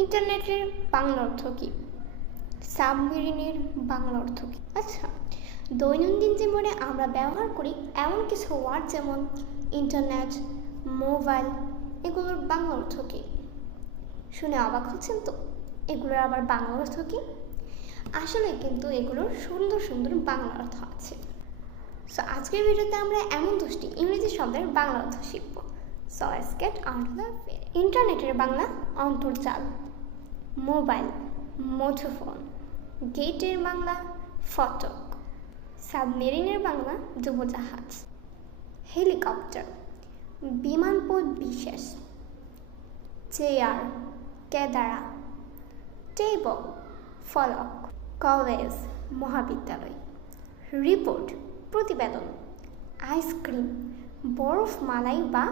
ইন্টারনেটের বাংলা অর্থ কী? সাবমেরিনের বাংলা অর্থ কী? আচ্ছা, দৈনন্দিন জীবনে আমরা ব্যবহার করি এমন কিছু ওয়ার্ড যেমন ইন্টারনেট, মোবাইল, এগুলোর বাংলা অর্থ কী? শুনে অবাক হচ্ছেন তো? এগুলোর আবার বাংলা অর্থ কী? আসলে কিন্তু এগুলোর সুন্দর সুন্দর বাংলা অর্থ আছে। সো আজকের ভিডিওতে আমরা এমন 10টি ইংরেজি শব্দের বাংলা অর্থ শিখব। So let's get on to the video. ইন্টারনেটের বাংলা অন্তর্জাল, মোবাইল মুঠোফোন, গেটের বাংলা ফটক, সাবমেরিনের বাংলা ডুবোজাহাজ, হেলিকপ্টার বিমানপথ বিশেষ, চেয়ার কেদারা, টেবল ফলক, কলেজ মহাবিদ্যালয়, রিপোর্ট প্রতিবেদন, আইসক্রিম বরফ মালাই বা